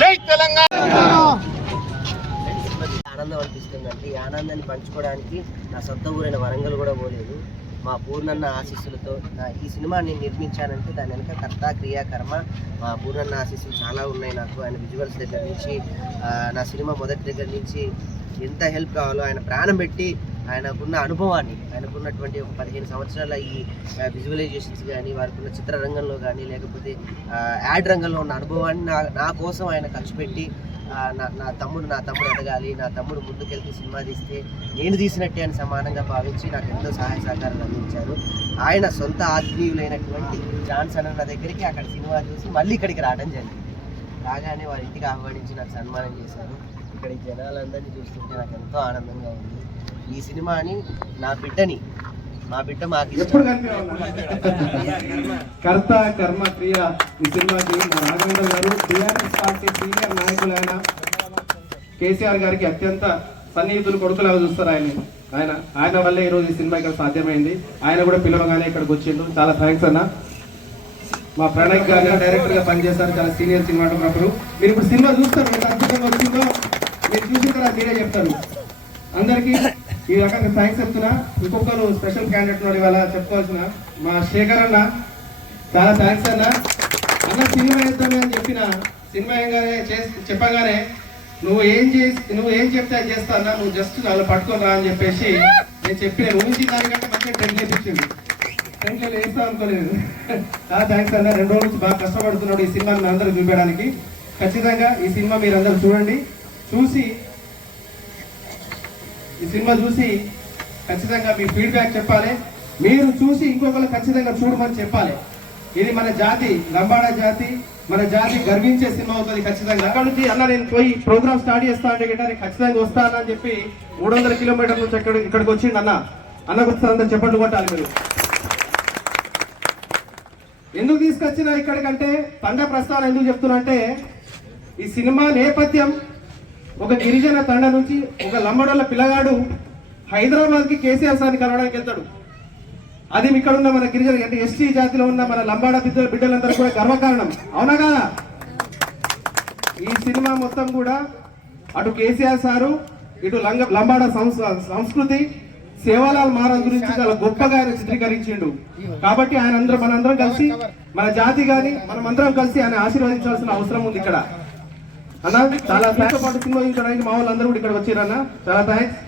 జై తెలంగాణ. ఆనందం అనిపిస్తుందండి. ఈ ఆనందాన్ని పంచుకోవడానికి నా సొంత ఊరైన వరంగల్ కూడా పోలేదు. మా పూర్ణన్న ఆశీస్సులతో ఈ సినిమా నేను నిర్మించానంటే దాని వెనక కర్త క్రియాకర్మ మా పూర్ణన్న ఆశీస్సులు చాలా ఉన్నాయి నాకు. ఆయన విజువల్స్ దగ్గర నుంచి నా సినిమా మొదటి దగ్గర నుంచి ఎంత హెల్ప్ కావాలో ఆయన ప్రాణం పెట్టి ఆయనకున్న అనుభవాన్ని, ఆయనకున్నటువంటి ఒక 15 సంవత్సరాల ఈ విజువలైజేషన్స్ కానీ, వారికి ఉన్న చిత్రరంగంలో కానీ, లేకపోతే యాడ్ రంగంలో ఉన్న అనుభవాన్ని నా కోసం ఆయన ఖర్చు పెట్టి నా తమ్ముడు ఎదగాలి, నా తమ్ముడు ముందుకెళ్తే సినిమా తీస్తే నేను తీసినట్టే అని సమానంగా భావించి నాకు ఎంతో సహాయ సహకారాలు అందించారు. ఆయన సొంత ఆత్మీయులైనటువంటి జాన్సన్ అన్న దగ్గరికి అక్కడ సినిమా చూసి మళ్ళీ ఇక్కడికి రావడం జరిగింది. రాగానే వారి ఇంటికి ఆహ్వానించి నాకు సన్మానం చేశారు. ఇక్కడ జనాలందరినీ చూస్తుంటే నాకు ఎంతో ఆనందంగా ఉంది. ఈ సినిమాని మా బిడ్డ మాకు కర్త కర్మ క్రియ ఈ సినిమాకి మా రాఘవేంద్ర గారు టీఆర్ఎస్ పార్టీ సీనియర్ నాయకులైన కేసీఆర్ గారికి అత్యంత సన్నిహితులు, కొడుకులాగా చూస్తారు ఆయన వల్లే ఈరోజు ఈ సినిమా ఇక్కడ సాధ్యమైంది. ఆయన కూడా పిలవగానే ఇక్కడికి వచ్చిండు. చాలా థ్యాంక్స్ అన్న. మా ప్రణయ్ గారు డైరెక్టర్ గా పనిచేస్తారు, చాలా సీనియర్ సినిమాటోగ్రాఫర్. మీరు ఇప్పుడు సినిమా చూస్తారు, ఎంత అద్భుతంగా వచ్చిందో మీరు చూసిన తర్వాత మీరే చెప్తారు. అందరికీ ఈ రకంగా థ్యాంక్స్ చెప్తున్నా. ఇంకొకరు స్పెషల్ క్యాండిడేట్ వాడు ఇవాళ చెప్పుకోవాల్సిన మా శేఖర్ అన్న, చాలా థ్యాంక్స్ అన్న. సినిమా వేద్దామే అని చెప్పిన సినిమా చెప్పగానే నువ్వు ఏం చెప్తే అది చేస్తా అన్న, నువ్వు జస్ట్ అలా పట్టుకొని రా అని చెప్పేసి నేను చెప్పిన ఊహించిన దానికంటే మంచిగా ట్రెండ్ చేయించింది. ట్రెండ్లో వేస్తాం అనుకోలేదు. చాలా థ్యాంక్స్ అన్న. 2 రోజుల నుంచి బాగా కష్టపడుతున్నాడు ఈ సినిమాని మీ అందరూ చూపించడానికి. ఖచ్చితంగా ఈ సినిమా మీరందరూ చూడండి. ఈ సినిమా చూసి ఖచ్చితంగా మీ ఫీడ్బ్యాక్ చెప్పాలి. మీరు చూసి ఇంకొకరు ఖచ్చితంగా చూడమని చెప్పాలి. ఇది మన జాతి, లంబాడా జాతి, మన జాతి గర్వించే సినిమా అవుతుంది ఖచ్చితంగా. అక్కడ నుంచి అన్న నేను పోయి ప్రోగ్రామ్ స్టార్ట్ చేస్తా అంటే గిట్ట నేను ఖచ్చితంగా వస్తానని చెప్పి 300 కిలోమీటర్ల నుంచి ఇక్కడికి వచ్చిండు అన్నకు వస్తానంత చెప్పండి కొట్టాలి. మీరు ఎందుకు తీసుకొచ్చినా ఇక్కడికంటే తండ ప్రస్తావన ఎందుకు చెప్తున్నా అంటే ఈ సినిమా నేపథ్యం ఒక గిరిజన తండ నుంచి ఒక లంబడోళ్ళ పిల్లగాడు హైదరాబాద్కి కేసీఆర్ సార్ని కలవడానికి వెళ్తాడు. అది ఇక్కడ ఉన్న మన గిరిజన అంటే ఎస్టీ జాతిలో ఉన్న మన లంబాడా బిడ్డలందరూ కూడా గర్వకారణం. అవునా కదా? ఈ సినిమా మొత్తం కూడా అటు కేసీఆర్ సారు, ఇటు లంబాడా సంస్కృతి, సేవాలాల్ మహారాజ్ గురించి చాలా గొప్పగా ఆయన చిత్రీకరించిండు. కాబట్టి మనందరం కలిసి మన జాతి కానీ మనమందరం కలిసి ఆయన ఆశీర్వదించాల్సిన అవసరం ఉంది ఇక్కడ అన్న. చాలా థ్యాంక్స్. పాటు సినిమా చూడడానికి మా వాళ్ళందరూ కూడా ఇక్కడ వచ్చిరన్న, చాలా థ్యాంక్స్.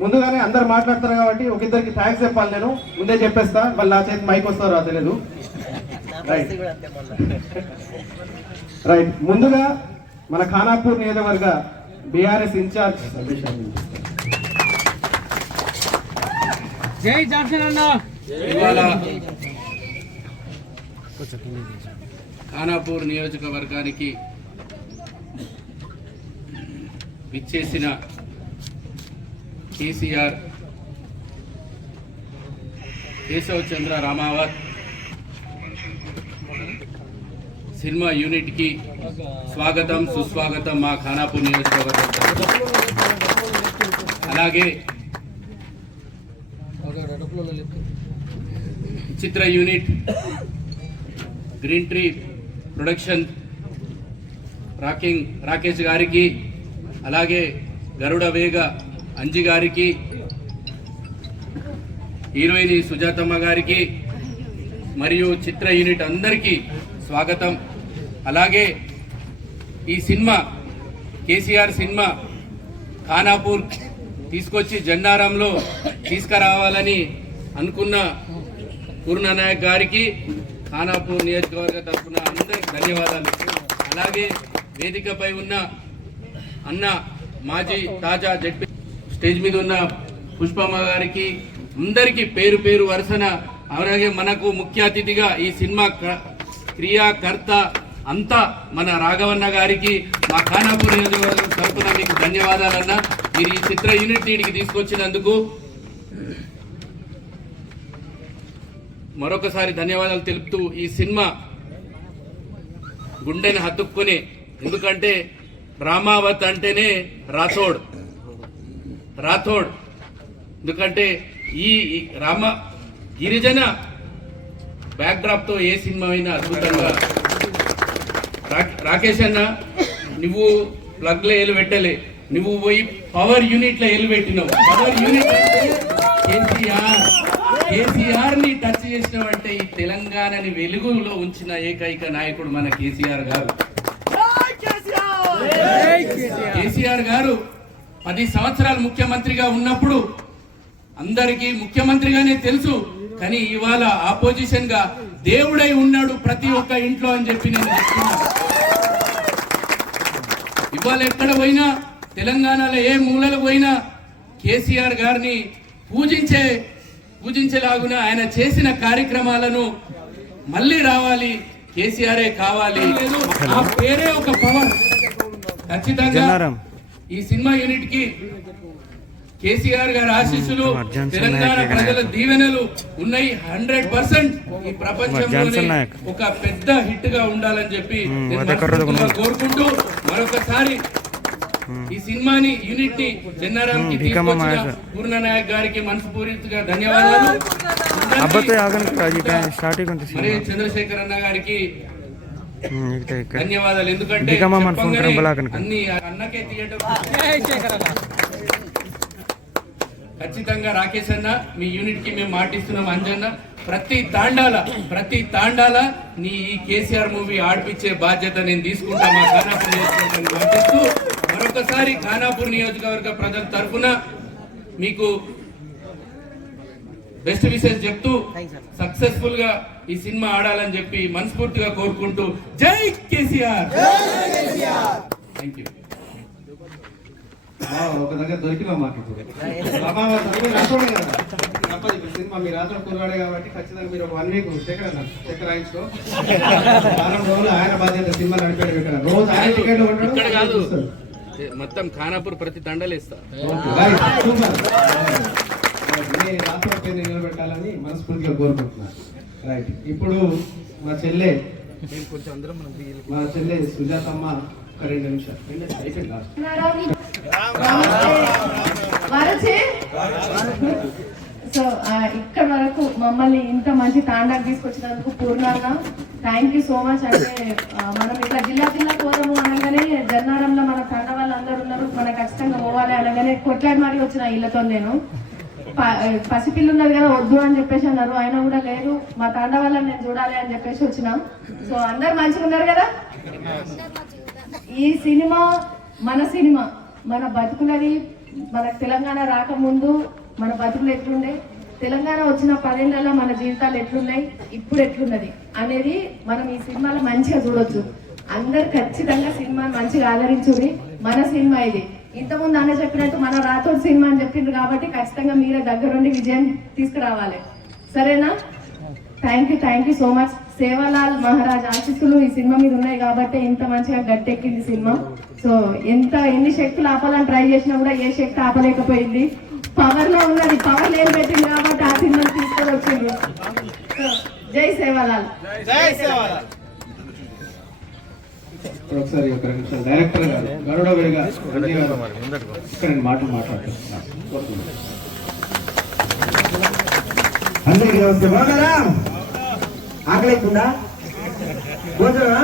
ముందుగానే అందరు మాట్లాడతారు కాబట్టి ఒక ఇద్దరికి థ్యాంక్స్ చెప్పాలి. నేను ముందే చెప్పేస్తా, వాళ్ళు నా చేతి మైక్ వస్తారో తెలియదు. రైట్. ముందుగా మన ఖానాపూర్ నియోజకవర్గ బీఆర్ఎస్ ఇన్ఛార్జ్ జై జాన్సన్ అన్న. ఖానాపూర్ నియోజకవర్గానికి విచ్చేసిన కేసీఆర్ కేశవ్ చంద్ర రామావత్ సినిమా యూనిట్కి స్వాగతం, సుస్వాగతం మా ఖానాపూర్ నియోజకవర్గం. అలాగే చిత్ర unit, green tree production Rakesh గారికి, అలాగే గరుడ వేగ అంజి గారికి, హీరోయిన్ సుజాతమ్మ గారికి మరియు చిత్ర యూనిట్ అందరికీ స్వాగతం. అలాగే ఈ సినిమా కేసీఆర్ సినిమా ఖానాపూర్ తీసుకొచ్చి జెండారంలో తీసుకురావాలని అనుకున్న పూర్ణనాయక్ గారికి ఖానాపూర్ నియోజకవర్గ తరఫున అందరికి ధన్యవాదాలు. అలాగే వేదికపై ఉన్న అన్న మాజీ తాజా జడ్పీ స్టేజ్ మీద ఉన్న పుష్పమ్మ గారికి అందరికీ పేరు పేరు వరుసన, అలాగే మనకు ముఖ్య అతిథిగా ఈ సినిమా క్రియాకర్త అంతా మన రాఘవన్న గారికి మా ఖానాపూర్ నియోజకవర్గం తరఫున మీకు ధన్యవాదాలన్నా. మీరు ఈ చిత్ర యూనిట్ నీటికి తీసుకొచ్చినందుకు మరొకసారి ధన్యవాదాలు తెలుపుతూ ఈ సినిమా గుండెని హత్తుక్కుని, ఎందుకంటే రామావత్ అంటేనే రాథోడ్, ఎందుకంటే ఈ గిరిజన బ్యాక్ డ్రాప్ తో ఏ సినిమా అయినా అద్భుతంగా. రాకేష్ అన్న, నువ్వు ప్లగ్ లో ఏలు పెట్టలే, నువ్వు పోయి పవర్ యూనిట్ లో ఏలు పెట్టినావు. పవర్ యూనిట్ అంటే కేసీఆర్ ని టచ్ చేసినావంటే ఈ తెలంగాణని వెలుగులో ఉంచిన ఏకైక నాయకుడు మన కేసీఆర్ గారు. కేసీఆర్ గారు 10 సంవత్సరాలు ముఖ్యమంత్రిగా ఉన్నప్పుడు అందరికీ ముఖ్యమంత్రిగానే తెలుసు, కానీ ఇవాళ ఆపోజిషన్ గా దేవుడై ఉన్నాడు ప్రతి ఒక్క ఇంట్లో అని చెప్పి నేను చెప్తున్నా. ఇవాళ ఎక్కడ పోయినా, తెలంగాణలో ఏ మూలలు పోయినా కేసీఆర్ గారిని పూజించేలాగున ఆయన చేసిన కార్యక్రమాలను మళ్ళీ రావాలి, కేసీఆరే కావాలి, ఆ పేరే ఒక పవర్. ఖచ్చితంగా ఈ సినిమా యూనిట్ కి కేసీఆర్ గారి ఆశీస్సులు, తెలంగాణ ప్రజల దీవెనలు ఉన్నాయి. 100% ఈ ప్రపంచంలోనే ఒక పెద్ద హిట్ గా ఉండాలని చెప్పి కోరుకుంటూ మరొకసారి ఈ సినిమాని యూనిట్ ని జన్నారాం కి తీసుకొచ్చిన పూర్ణ నాయక్ గారికి మనస్ఫూర్తిగా ధన్యవాదాలు. మరి చంద్రశేఖర్ అన్న గారికి ధన్యవాదాలు. ఎందుకంటే అన్ని అన్నకే థియేటర్. ఖచ్చితంగా రాకేష్ అన్న, మీ యూనిట్ కి మేము మాటిస్తున్నాం. అంజన్న, ప్రతి తాండాల నీ ఈ కేసీఆర్ మూవీ ఆడిపించే బాధ్యత నేను తీసుకుంటా మా ఖానాపూర్ నియోజకవర్గాన్ని మాటిస్తూ మరొకసారి ఖానాపూర్ నియోజకవర్గ ప్రజల తరఫున మీకు బెస్ట్ విషెస్ చెప్తూ సక్సెస్ఫుల్ గా ఈ సినిమా ఆడాలని చెప్పి మనస్ఫూర్తిగా కోరుకుంటూ జై కేసీఆర్. Thank you. ఒక దగ్గర దొరికినా మాకు సినిమా మీరు రాత్రి కుర్రాడే కాబట్టి ఖచ్చితంగా మీరు ఒక 1 వీక్ చక్కెర రాయించుకో. వారం రోజులు ఆయన బాధ్యత సినిమా నడిపాడు. ఇక్కడ రోజు ఆయన టికెట్లు ఇక్కడ కాదు, మొత్తం ఖానాపూర్ ప్రతి తండలేస్తా. రాత్రి పేరు నిలబెట్టాలని మనస్ఫూర్తిగా కోరుకుంటున్నాను. రైట్, ఇప్పుడు మా చెల్లె సుజాతమ్మ 2 నిమిషాలు అయిపోయింది. సో ఇక్కడ వరకు మమ్మల్ని ఇంత మంచి తాండాకు తీసుకొచ్చినందుకు పూర్ణాన్న థ్యాంక్ యూ సో మచ్. అంటే మనం ఇట్లా జిల్లా పోదాము అనగానే జన్నారంలో మన తండ వాళ్ళు అందరు ఉన్నారు, మనం ఖచ్చితంగా పోవాలి అనగానే కొట్లాడి మరి వచ్చిన ఇళ్ళతో. నేను పసిపిల్లు ఉన్నది కదా వద్దు అని చెప్పేసి అన్నారు, ఆయన కూడా లేదు మా తండ వాళ్ళని నేను చూడాలి అని చెప్పేసి వచ్చినాం. సో అందరు మంచిగా ఉన్నారు కదా. ఈ సినిమా మన బతుకున్నది, మన తెలంగాణ రాకముందు మన బతుకులు ఎట్లుండే, తెలంగాణ వచ్చిన 10 ఏళ్లలో మన జీవితాలు ఎట్లున్నాయి, ఇప్పుడు ఎట్లున్నది అనేది మనం ఈ సినిమాలో మంచిగా చూడొచ్చు. అందరు ఖచ్చితంగా సినిమాని మంచిగా ఆదరించుని. మన సినిమా ఇది. ఇంతకుముందు అన్న చెప్పినట్టు మన రాతోడు సినిమా అని చెప్పిండ్రు కాబట్టి ఖచ్చితంగా మీరే దగ్గరుండి విజయం తీసుకురావాలి. సరేనా? Thank you so much. Sevalal Maharaj ఆశీస్సులు ఈ సినిమా మీద ఉన్నాయి కాబట్టి ఇంత మంచిగా గట్టెక్కింది సినిమా. సో ఎన్ని శక్తులు ఆపాలని ట్రై చేసినా కూడా ఏ శక్తి ఆపలేకపోయింది. పవర్ లో ఉన్నది, పవర్ లేని పెట్టింది కాబట్టి ఆ సినిమా తీసుకొని వచ్చిండ్రు. సో జై సేవాలాల్. ఒకసారి ఒక నిమిషం డైరెక్టర్ గారు గరుడ వేగ ఇక్కడ మాటలు మాట్లాడుతున్నాను. అందరికీ నమస్తే. బాగున్నారా? ఆకలిస్తుందా? భోజనమా?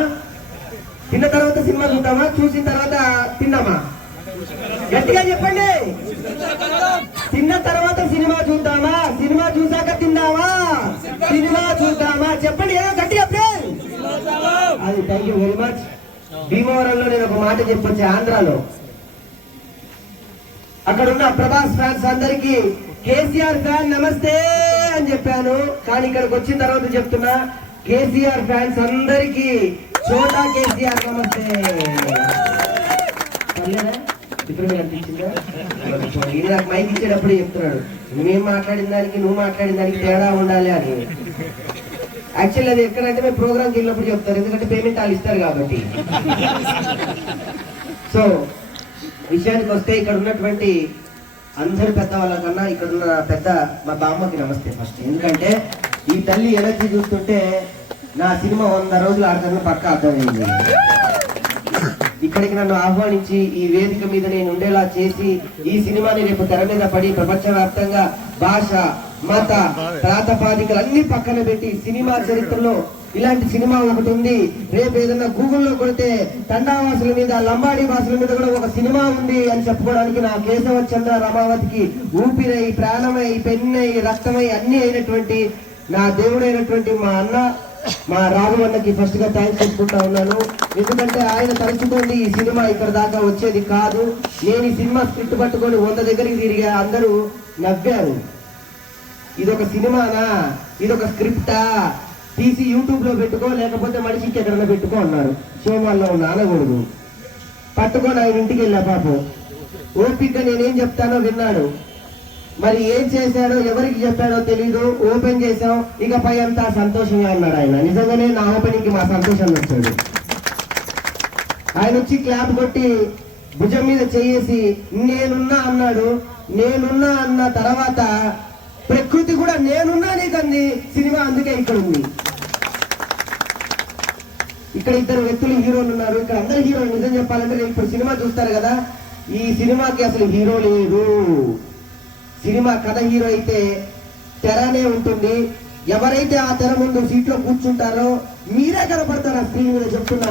తిన్న తర్వాత సినిమా చూద్దామా, చూసిన తర్వాత తిన్నామా? గట్టిగా చెప్పండి. తిన్న తర్వాత సినిమా చూద్దామా, సినిమా చూసాక తిందామా, సినిమా చూద్దామా? చెప్పండి, ఏదో గట్టిగా. అది థ్యాంక్ యూ వెరీ మచ్. భీమవరంలో నేను ఒక మాట చెప్పొచ్చు. ఆంధ్రాలో అక్కడ ఉన్న ప్రభాస్ ఫ్యాన్స్ అందరికి కేసీఆర్ ఫ్యాన్ నమస్తే అని చెప్పాను, కానీ ఇక్కడికి వచ్చిన తర్వాత చెప్తున్నా కేసీఆర్ ఫ్యాన్స్ అందరికి చోటా కేసీఆర్ నమస్తే. ఇప్పుడు మీరు అనిపించిందా? ఇది నాకు మైక్ ఇచ్చేటప్పుడు చెప్తున్నాడు, నువ్వేం మాట్లాడిన దానికి నువ్వు మాట్లాడిన దానికి తేడా ఉండాలి అని. యాక్చువల్లీ అది ఎక్కడంటే మేము ప్రోగ్రామ్కి వెళ్ళినప్పుడు చెప్తారు, ఎందుకంటే పేమెంట్ వాళ్ళు ఇస్తారు కాబట్టి. సో విషయానికి వస్తే ఇక్కడ ఉన్నటువంటి అందరి పెద్ద వాళ్ళకన్నా ఇక్కడ ఉన్న పెద్ద మా బామ్మకి నమస్తే ఫస్ట్. ఎందుకంటే ఈ తల్లి ఎనర్జీ చూస్తుంటే నా సినిమా 100 రోజులు ఆడతానని పక్క అర్థమైంది. ఇక్కడికి నన్ను ఆహ్వానించి ఈ వేదిక మీద నేను ఉండేలా చేసి ఈ సినిమాని రేపు తెర మీద పడి ప్రపంచవ్యాప్తంగా భాష మత ప్రాతపాదికలు అన్ని పక్కన పెట్టి సినిమా చరిత్రలో ఇలాంటి సినిమా ఒకటి ఉంది. రేపు ఏదన్నా గూగుల్లో కొడితే తండావాసుల మీద, లంబాడి భాషల మీద కూడా ఒక సినిమా ఉంది అని చెప్పుకోవడానికి నా కేశవ చంద్ర రమావతికి ఊపిరై, ప్రాణమై, పెన్నై, రక్తమై అన్ని అయినటువంటి నా దేవుడైనటువంటి మా అన్న, మా రాఘవన్నకి ఫస్ట్ గా థ్యాంక్స్ చెప్పుకుంటా ఉన్నాను. ఎందుకంటే ఆయన తలుచుకోండి ఈ సినిమా ఇక్కడ దాకా వచ్చేది కాదు. నేను ఈ సినిమా స్క్రిప్ట్ పట్టుకొని 100 దగ్గరికి తిరిగా, అందరూ నవ్వారు. ఇదొక సినిమానా, ఇదొక స్క్రిప్టా, తీసి యూట్యూబ్ లో పెట్టుకో, లేకపోతే మనిషికి ఎక్కడన్నా పెట్టుకో అన్నారు. శివమాల్లో ఉన్న అనకూడదు. పట్టుకొని ఆయన ఇంటికి వెళ్ళా. పాపం ఓపిక నేనేం చెప్తానో విన్నాడు. మరి ఏం చేశాడో ఎవరికి చెప్పాడో తెలీదు. ఓపెన్ చేసాం, ఇకపై అంతా సంతోషంగా అన్నాడు ఆయన. నిజంగానే నా ఓపెనింగ్ కి మా సంతోషం వచ్చాడు. ఆయన వచ్చి క్లాప్ కొట్టి భుజం మీద చేసి నేనున్నా అన్నాడు. నేనున్నా అన్న తర్వాత ప్రకృతి కూడా నేనున్నా నీకంది. సినిమా అందుకే ఇక్కడ ఉంది. ఇక్కడ 2 వ్యక్తులు హీరోలు ఉన్నారు. ఇక్కడ అందరు హీరోలు. నిజం చెప్పాలంటే ఇప్పుడు సినిమా చూస్తారు కదా, ఈ సినిమాకి అసలు హీరో లేరు. సినిమా కథ హీరో అయితే తెరనే ఉంటుంది. ఎవరైతే ఆ తెర ముందు సీట్లో కూర్చుంటారో మీరే కనపడతారు ఆ స్క్రీన్ మీద. చెప్తున్నా,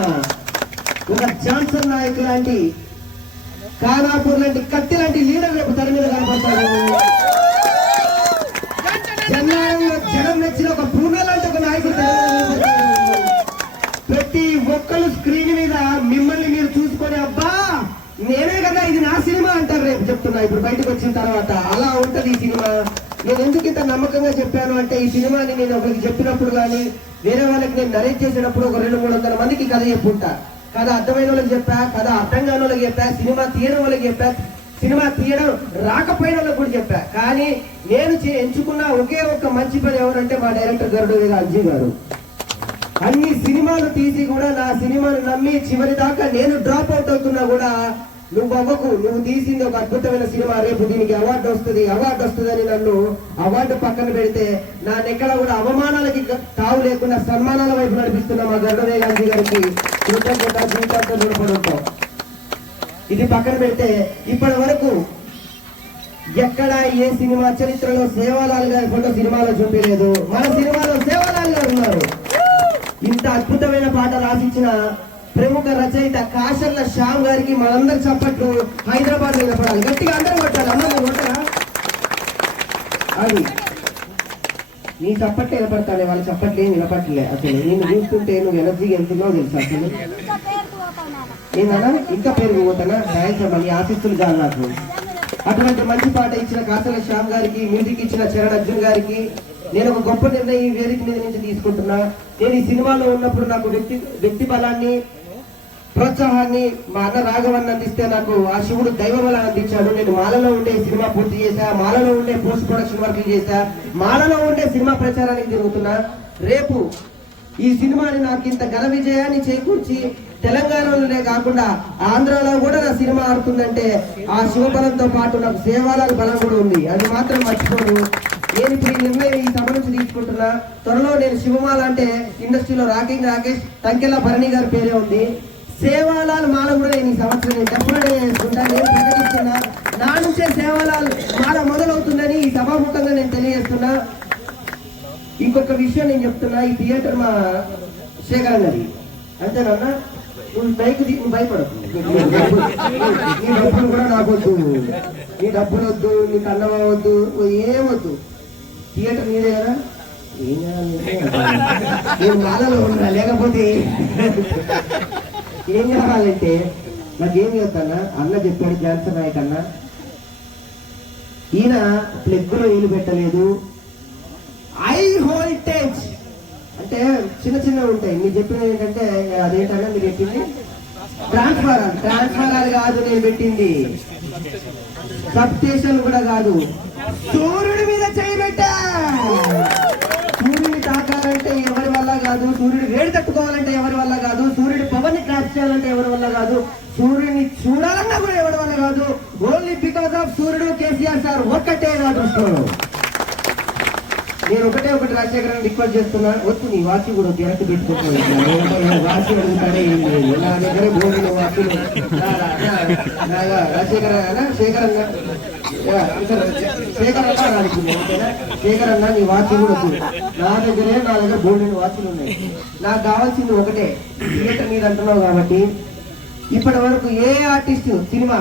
ఒక జాన్సన్ నాయక్ లాంటి, ఖానాపూర్ లాంటి, కత్తి లాంటి లీడర్ రేపు తెర మీద కనపడతారు. జనాల్లో జనం నచ్చిన ఒక పూర్ణ లాంటి ఒక నాయకుడు ప్రతి ఒక్కరు స్క్రీన్ మీద మిమ్మల్ని మీరు చూసుకొని అబ్బా నేనే కదా ఇది నా సినిమా అంటారు రేపు. చెప్తున్నా, ఇప్పుడు బయటకు వచ్చిన తర్వాత అలా ఉంటది ఈ సినిమా. నేను ఎందుకు ఇంత నమ్మకంగా చెప్పాను అంటే, ఈ సినిమాని నేను ఒకరికి చెప్పినప్పుడు కానీ, వేరే వాళ్ళకి నేను నరేట్ చేసినప్పుడు ఒక 200-300 మందికి కథ చెప్పుంటా. కథ అర్థమైన వాళ్ళకి చెప్పా, కథ అర్థం కాని వాళ్ళకి చెప్పా, సినిమా తీయడం వాళ్ళకి చెప్పా, సినిమా తీయడం రాకపోయిన వాళ్ళకి కూడా చెప్పా. కానీ నేను ఎంచుకున్న ఒకే ఒక్క మంచి పని ఎవరంటే మా డైరెక్టర్ గరుడు అజ్జీ గారు. అన్ని సినిమాలు తీసి కూడా నా సినిమాను నమ్మి చివరి దాకా నేను డ్రాప్ అవుట్ అవుతున్నా కూడా, నువ్వు అవ్వకు, నువ్వు తీసింది ఒక అద్భుతమైన సినిమా, రేపు దీనికి అవార్డు వస్తుంది అని నన్ను అవార్డు పక్కన పెడితే నాన్నెక్కడ కూడా అవమానాలకి తావు లేకుండా సన్మానాల వైపు నడిపిస్తున్నా మా గరుడే గాంధీ గారికి కృతజ్ఞత జీవితాంతో రుణపడుతాం. ఇది పక్కన పెడితే ఇప్పటి వరకు ఎక్కడ ఏ సినిమా చరిత్రలో సేవాలాల్ గారి ఫోటో సినిమాలో చూపించలేదు. మన సినిమాలో సేవాలాల్ గారు ఉన్నారు. ఇంత అద్భుతమైన పాట రాసిచ్చిన ప్రముఖ రచయిత కాశర్ల శ్యామ్ గారికి మనందరి చప్పట్లు హైదరాబాద్ లో వినపడాలి. గట్టిగా అందరూ కొట్టాలి. అందరూ కొట్టరా? అది నీ చప్పట్లు వినపడతానే, వాళ్ళ చప్పట్లు ఏం వినపట్లే. అసలు నేను చూస్తుంటే నువ్వు ఎనర్జీ ఎంతుందో తెలుసు. అసలు ఏందన్నా ఇంకా పెరిగిపోతానా? థ్యాంక్స్ అమ్మా, నీ ఆశిస్తులు కాదు నాకు. అటువంటి మంచి పాట ఇచ్చిన కాశర్ల శ్యామ్ గారికి, మ్యూజిక్ ఇచ్చిన చరణ్ అర్జున్ గారికి నేను ఒక గొప్ప నిర్ణయం ఈ వేదిక మీద నుంచి తీసుకుంటున్నా. నేను ఈ సినిమాలో ఉన్నప్పుడు నాకు వ్యక్తి బలాన్ని, ప్రోత్సాహాన్ని మా అన్న రాఘవన్ అందిస్తే నాకు ఆ శివుడు దైవ బలాన్ని అందించాడు. నేను మాలలో ఉండే సినిమా పూర్తి చేశా, మాలలో ఉండే పోస్ట్ ప్రొడక్షన్ వర్క్ చేశా, మాలలో ఉండే సినిమా ప్రచారానికి తిరుగుతున్నా. రేపు ఈ సినిమాని నాకు ఇంత ఘన విజయాన్ని చేకూర్చి తెలంగాణలోనే కాకుండా ఆంధ్రాలో కూడా నా సినిమా ఆడుతుందంటే ఆ శివబలంతో పాటు నాకు సేవాలాల బలం కూడా ఉంది. అది మాత్రం మర్చిపోను. నేను ఇప్పుడు ఈ నిర్ణయం ఈ సభ నుంచి తీసుకుంటున్నా. త్వరలో నేను శివమాల అంటే ఇండస్ట్రీలో రాకింగ్ రాకేష్, తంకెళ్ళ భరణి గారి పేరే ఉంది. సేవాలాల్ మాల కూడా నేను ఈ సంవత్సరం డెఫినెట్ గా చేసుకుంటా. నేను ప్రకటిస్తున్నా, నా నుంచే సేవాలాల్ మాల మొదలవుతుందని ఈ సభాముఖంగా నేను తెలియజేస్తున్నా. ఇంకొక విషయం నేను చెప్తున్నా, ఈ థియేటర్ మా శేఖర్ గారి అంతేనన్నా, నువ్వు భయపడదు. నీ డబ్బులు కూడా నాకు వద్దు, నీ డబ్బులు వద్దు, నీకు అన్నం వద్దు, ఏమొద్దు. థియేటర్ నీదే కదా, ఏం చేయాలి? నేను మాలలో ఉన్నా, లేకపోతే ఏం కావాలంటే నాకేం చెప్తానా, అన్న చెప్పాడు జాన్సన్ నాయక్ అన్న, ఈయన ప్లగ్గులో ఏలు పెట్టలేదు. హై వోల్టేజ్ అంటే చిన్న ఉంటాయి. మీరు చెప్పినది ఏంటంటే అదేంటన్నా మీరు చెప్పింది ట్రాన్స్ఫారాలు కాదు నేను పెట్టింది, సబ్ స్టేషన్ కూడా కాదు, సూర్యుడి మీద చేయబెట్టా. సూర్యుడిని తాకాలంటే ఎవరి వల్ల కాదు, సూర్యుడి వేడి తట్టుకోవాలంటే ఎవరి వల్ల కాదు, సూర్యుడి పవర్ ని క్రాప్ చేయాలంటే ఎవరి వల్ల కాదు, సూర్యుడిని చూడాలన్నా కూడా ఎవరి వల్ల కాదు. ఓన్లీ బికాస్ ఆఫ్ సూర్యుడు కేసీఆర్ సార్ ఒక్కటే కాదు. నేను ఒకటే ఒకటి రాజశేఖర్ రిక్వెస్ట్ చేస్తున్నా, వద్దు నీ వాచి కూడా వెనక్కి పెట్టుకుంటున్నాను, వాచి అడుగుతానే ఏం లేదు, నా దగ్గరే భోజనం వాచులు రాజశేఖర్ అన్న శేఖర్ అన్న శేఖర్ అన్న నీ వాచి కూడా వద్దు, నా దగ్గర భోజనం వాచులు ఉన్నాయి. నాకు కావాల్సింది ఒకటే, థియేటర్ మీద అంటున్నావు కాబట్టి ఇప్పటి వరకు ఏ ఆర్టిస్ట్ సినిమా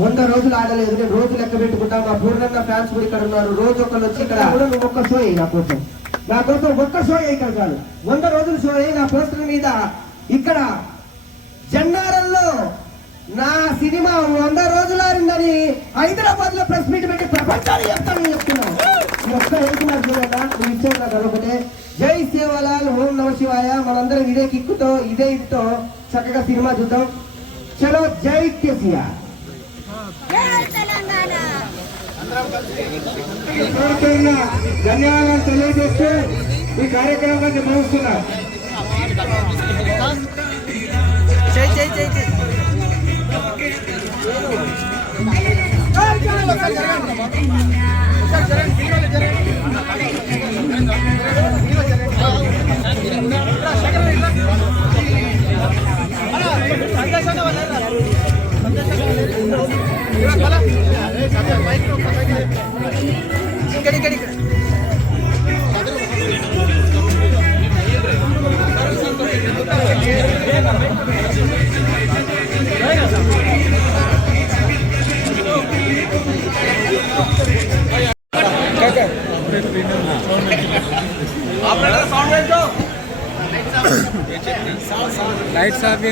100 రోజులు ఆడలేదు. నేను రోజు లెక్క పెట్టుకుంటా, మా పూర్ణన్న ఫ్యాన్స్ కూడా ఇక్కడ ఉన్నారు, రోజు ఒకళ్ళు వచ్చి ఇక్కడ నువ్వు ఒక్క షో అయ్యి నా కోసం ఒక్క షో అయ్యి ఇక్కడ చాలు, 100 రోజులు షో అయ్యి నా పోస్టర్ మీద ఇక్కడ జన్నారంలో నా సినిమా 100 రోజులు ఆడిందని హైదరాబాద్ లో ప్రెస్ మీట్ పెట్టి ప్రపంచాన్ని చెప్తానని చెప్తున్నాను. ఈ ఒక్క వెళ్తున్నారు చూడగా నువ్వు ఇచ్చేది నాకు ఒకటే. జై సేవలాల్, ఓం నమ శివాయ. మనందరం ఇదే కిక్కుతో ఇదే ఇదితో చక్కగా సినిమా చూద్దాం. చలో జై కేసీఆర్. ధన్యవాదాలు తెలియజేస్తూ ఈ కార్యక్రమాన్ని ముగిస్తున్నా. लाइट साफ